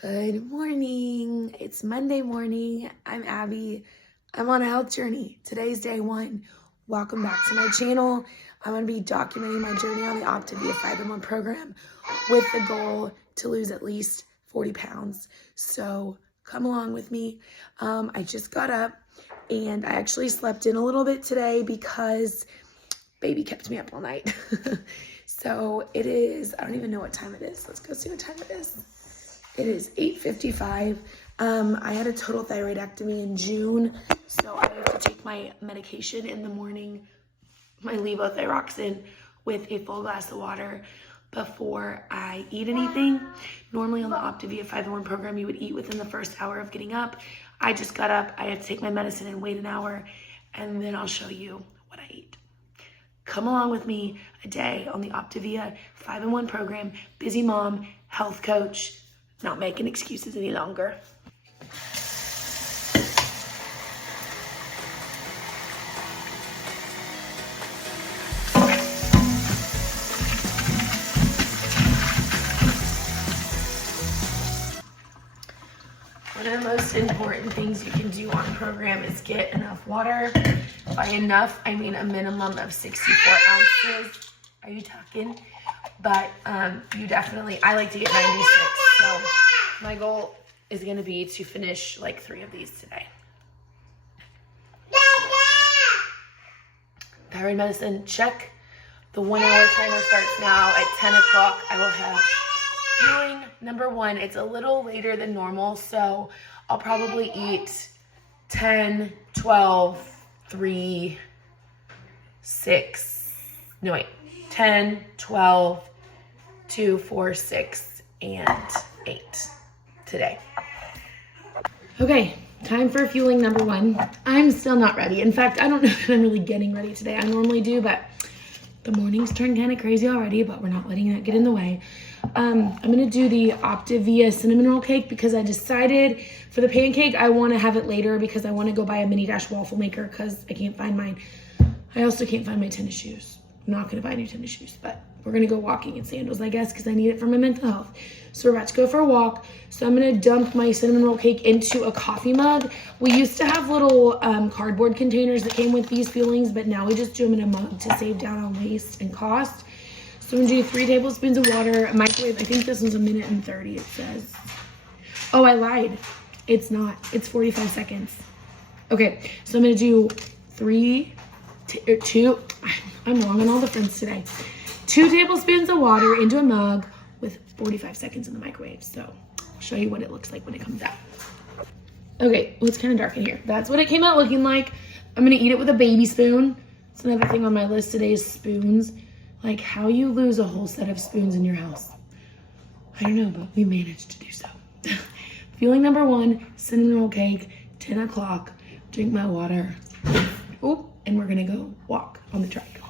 Good morning. It's Monday morning. I'm Abby. I'm on a health journey. Today's day one. Welcome back to my channel. I'm going to be documenting my journey on the Optavia 5-in-1 program with the goal to lose at least 40 pounds. So come along with me. I just got up and I actually slept in a little bit today because baby kept me up all night. So it is, I don't even know what time it is. Let's go see what time it is. It is 8:55. I had a total thyroidectomy in June, so I have to take my medication in the morning, my levothyroxine, with a full glass of water before I eat anything. Normally on the Optavia 5-in-1 program, you would eat within the first hour of getting up. I just got up, I had to take my medicine and wait an hour, and then I'll show you what I eat. Come along with me a day on the Optavia 5-in-1 program. Busy mom, health coach, not making excuses any longer. One of the most important things you can do on a program is get enough water. By enough, I mean a minimum of 64 ounces. Are you talking? But you definitely, I like to get 96. So my goal is going to be to finish like 3 of these today. Thyroid medicine, check. The 1-hour timer starts now at 10 o'clock. I will have fueling number 1. It's a little later than normal, so I'll probably eat 10, 12, 3, 6, no wait, 10, 12, 2, 4, 6, and 8 today. Okay, time for fueling number 1. I'm still not ready. In fact, I don't know that I'm really getting ready today. I normally do, but the morning's turned kind of crazy already, but we're not letting that get in the way. I'm going to do the Optavia cinnamon roll cake because I decided for the pancake, I want to have it later because I want to go buy a mini dash waffle maker because I can't find mine. I also can't find my tennis shoes. I'm not going to buy new tennis shoes, but we're going to go walking in sandals, I guess, because I need it for my mental health. So we're about to go for a walk. So I'm going to dump my cinnamon roll cake into a coffee mug. We used to have little cardboard containers that came with these fillings, but now we just do them in a mug to save down on waste and cost. So I'm going to do 3 tablespoons of water, a microwave. I think this one's 1:30, it says. Oh, I lied. It's not. It's 45 seconds. Okay, so I'm going to do 2. I'm wrong on all the fronts today. 2 tablespoons of water into a mug with 45 seconds in the microwave. So I'll show you what it looks like when it comes out. Okay, well, it's kind of dark in here. That's what it came out looking like. I'm going to eat it with a baby spoon. It's another thing on my list today is spoons. Like how you lose a whole set of spoons in your house. I don't know, but we managed to do so. Fueling number 1, cinnamon roll cake, 10 o'clock, drink my water. Oh, and we're gonna go walk on the track.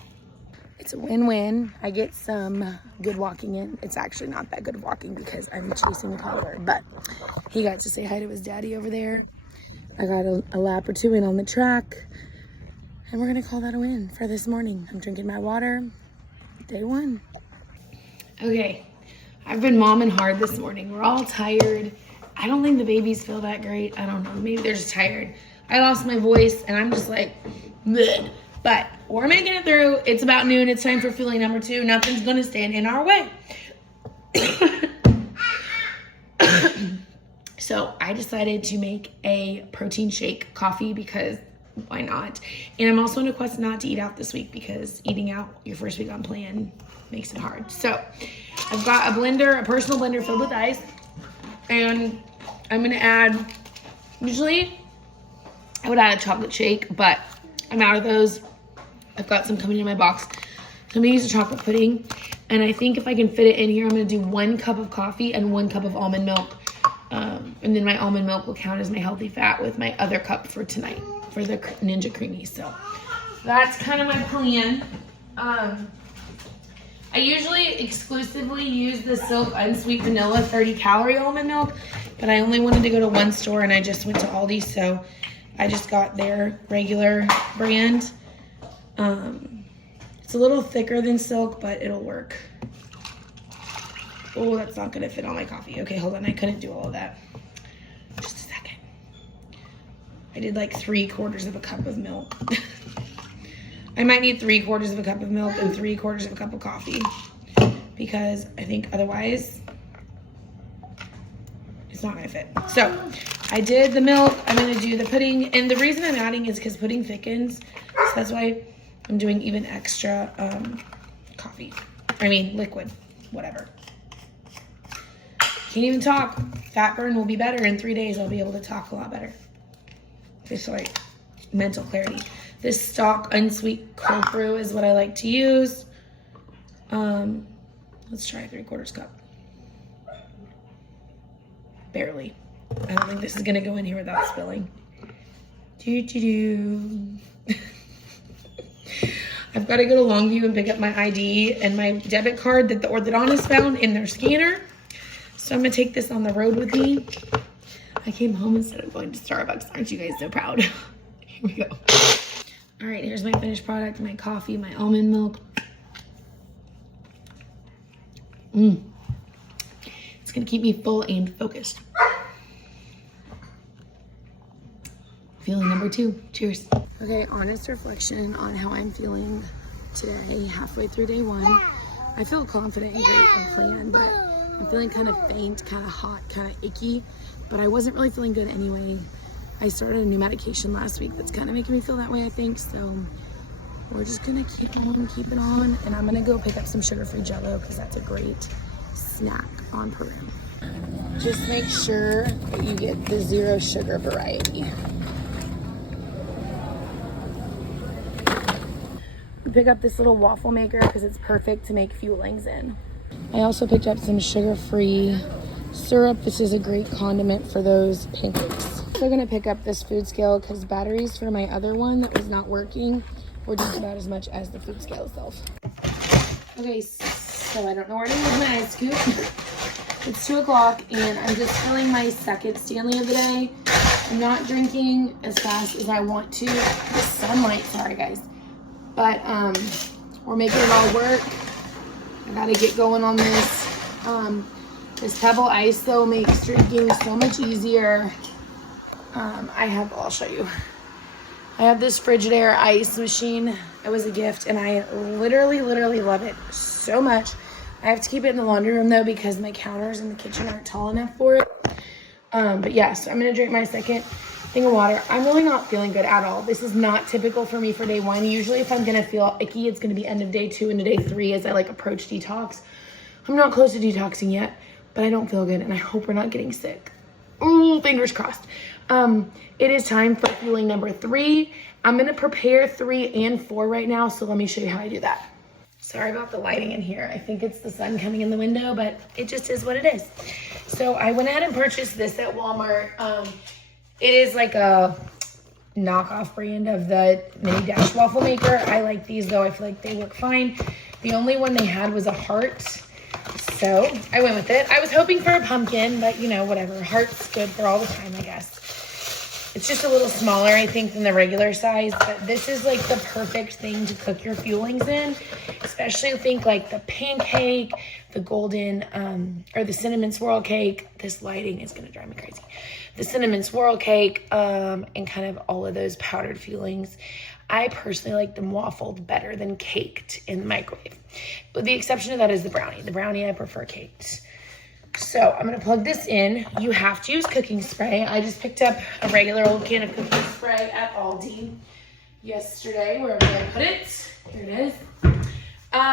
It's a win-win. I get some good walking in. It's actually not that good walking because I'm chasing a toddler, but he got to say hi to his daddy over there. I got a lap or 2 in on the track, and we're gonna call that a win for this morning. I'm drinking my water. Day 1. Okay, I've been momming hard this morning. We're all tired. I don't think the babies feel that great. I don't know. Maybe they're just tired. I lost my voice and I'm just like, bleh. But we're making it through. It's about noon. It's time for fueling number 2. Nothing's going to stand in our way. So I decided to make a protein shake coffee because why not? And I'm also on a quest not to eat out this week because eating out your first week on plan makes it hard. So I've got a blender, a personal blender filled with ice, and I'm gonna add, usually I would add a chocolate shake, but I'm out of those. I've got some coming in my box. So I'm gonna use a chocolate pudding, and I think if I can fit it in here, I'm gonna do 1 cup of coffee and 1 cup of almond milk. And then my almond milk will count as my healthy fat with my other cup for tonight for the Ninja Creamy. So that's kind of my plan. I usually exclusively use the Silk Unsweet Vanilla 30-calorie almond milk, but I only wanted to go to one store and I just went to Aldi, so I just got their regular brand. It's a little thicker than Silk, but it'll work. Oh, that's not gonna fit on my coffee. Okay, hold on, I couldn't do all of that. Just a second. I did like 3/4 of a cup of milk. I might need 3/4 of a cup of milk and 3/4 of a cup of coffee, because I think otherwise it's not gonna fit. So I did the milk, I'm gonna do the pudding, and the reason I'm adding is because pudding thickens, so that's why I'm doing even extra coffee. I mean liquid, whatever. Can't even talk. Fat burn will be better in 3 days. I'll be able to talk a lot better. Just like mental clarity. This stock unsweet cold brew is what I like to use. Let's try 3/4 cup. Barely. I don't think this is gonna go in here without spilling. I've got to go to Longview and pick up my ID and my debit card that the orthodontist found in their scanner. So I'm gonna take this on the road with me. I came home instead of going to Starbucks. Aren't you guys so proud? Here we go. All right, here's my finished product, my coffee, my almond milk. It's gonna keep me full and focused. Feeling number 2, cheers. Okay, honest reflection on how I'm feeling today, halfway through day 1. I feel confident and great and planned, but I'm feeling kind of faint, kind of hot, kind of icky, but I wasn't really feeling good anyway. I started a new medication last week that's kind of making me feel that way, I think, so we're just gonna keep it on, and I'm gonna go pick up some sugar-free Jell-O because that's a great snack on Peru. Just make sure that you get the 0 sugar variety. Pick up this little waffle maker because it's perfect to make fuelings in. I also picked up some sugar-free syrup. This is a great condiment for those pancakes. So gonna pick up this food scale because batteries for my other one that was not working were just about as much as the food scale itself. Okay, so I don't know where to move my ice scoop. It's 2 o'clock and I'm just filling my second Stanley of the day. I'm not drinking as fast as I want to. The sunlight, sorry guys. But we're making it all work. I gotta get going on this. This Pebble Ice though makes drinking so much easier. I'll show you. I have this Frigidaire ice machine. It was a gift and I literally love it so much. I have to keep it in the laundry room though because my counters in the kitchen aren't tall enough for it. But yeah, so I'm gonna drink my second thing of water. I'm really not feeling good at all. This is not typical for me for day 1. Usually if I'm gonna feel icky, it's gonna be end of day 2 into day 3 as I like approach detox. I'm not close to detoxing yet, but I don't feel good and I hope we're not getting sick. Ooh, fingers crossed. It is time for fueling number 3. I'm gonna prepare 3 and 4 right now, so let me show you how I do that. Sorry about the lighting in here. I think it's the sun coming in the window, but it just is what it is. So I went ahead and purchased this at Walmart. It is like a knockoff brand of the mini dash waffle maker. I like these though. I feel like they work fine. The only one they had was a heart, so I went with it. I was hoping for a pumpkin, but you know, whatever. Heart's good for all the time, I guess. It's just a little smaller, I think, than the regular size, but this is like the perfect thing to cook your fuelings in, especially I think like the pancake, the golden, or the cinnamon swirl cake. This lighting is gonna drive me crazy. The cinnamon swirl cake, and kind of all of those powdered fuelings. I personally like them waffled better than caked in the microwave. With the exception of that is the brownie. The brownie I prefer caked. So I'm gonna plug this in. You have to use cooking spray. I just picked up a regular old can of cooking spray at Aldi yesterday, wherever I put it. Here it is.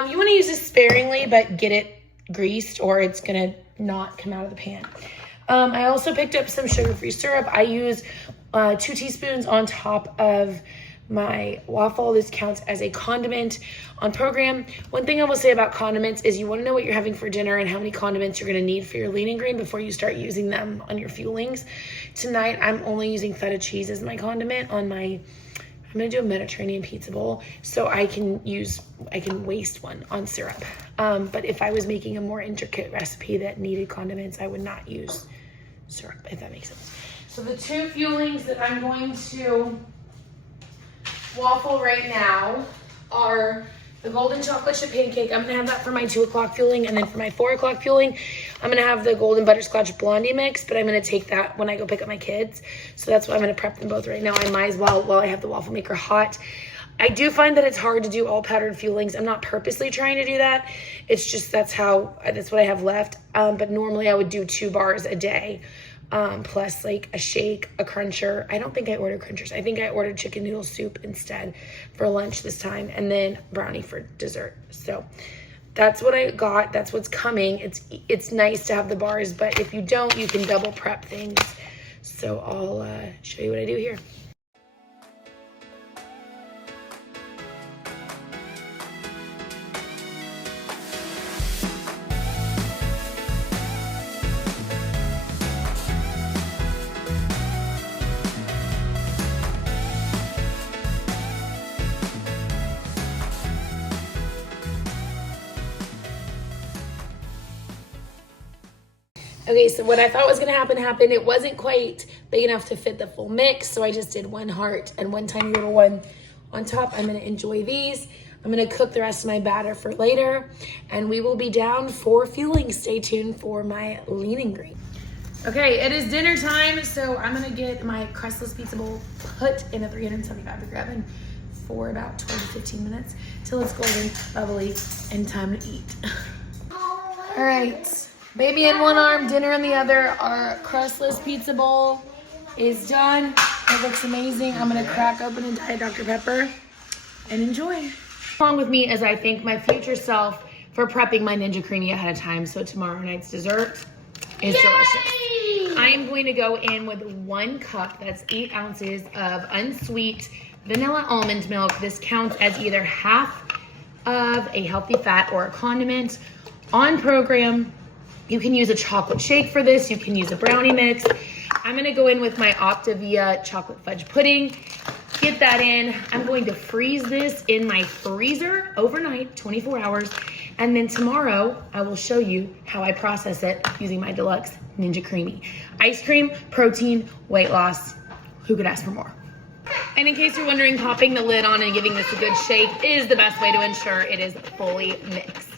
You wanna use this sparingly, but get it greased or it's gonna not come out of the pan. I also picked up some sugar-free syrup. I use 2 teaspoons on top of my waffle. This counts as a condiment on program. One thing I will say about condiments is you want to know what you're having for dinner and how many condiments you're going to need for your lean and green before you start using them on your fuelings. Tonight, I'm only using feta cheese as my condiment on my, I'm going to do a Mediterranean pizza bowl, so I can waste one on syrup. But if I was making a more intricate recipe that needed condiments, I would not use syrup, if that makes sense. So the 2 fuelings that I'm going to waffle right now are the golden chocolate chip pancake. I'm gonna have that for my 2 o'clock fueling, and then for my 4 o'clock fueling, I'm gonna have the golden butterscotch blondie mix, but I'm gonna take that when I go pick up my kids. So that's why I'm gonna prep them both right now. I might as well while I have the waffle maker hot. I do find that it's hard to do all powdered fuelings. I'm not purposely trying to do that. It's just that's what I have left. But normally I would do 2 bars a day. Plus like a shake, a cruncher. I don't think I ordered crunchers. I think I ordered chicken noodle soup instead for lunch this time, and then brownie for dessert. So that's what I got. That's what's coming. It's nice to have the bars, but if you don't, you can double prep things. So I'll show you what I do here. Okay, so what I thought was gonna happen happened. It wasn't quite big enough to fit the full mix, so I just did 1 heart and 1 tiny little one on top. I'm gonna enjoy these. I'm gonna cook the rest of my batter for later, and we will be down for fueling. Stay tuned for my lean and green. Okay, it is dinner time, so I'm gonna get my crustless pizza bowl put in a 375-degree oven for about 12 to 15 minutes till it's golden, bubbly, and time to eat. All right. Baby in one arm, dinner in the other. Our crustless pizza bowl is done. It looks amazing. I'm gonna crack open a Diet Dr. Pepper and enjoy. What's wrong with me is I thank my future self for prepping my Ninja Creamy ahead of time, so tomorrow night's dessert is delicious. I am going to go in with 1 cup, that's 8 ounces of unsweet vanilla almond milk. This counts as either half of a healthy fat or a condiment. On program, you can use a chocolate shake for this. You can use a brownie mix. I'm gonna go in with my Optavia chocolate fudge pudding. Get that in. I'm going to freeze this in my freezer overnight, 24 hours. And then tomorrow, I will show you how I process it using my deluxe Ninja Creamy. Ice cream, protein, weight loss. Who could ask for more? And in case you're wondering, popping the lid on and giving this a good shake is the best way to ensure it is fully mixed.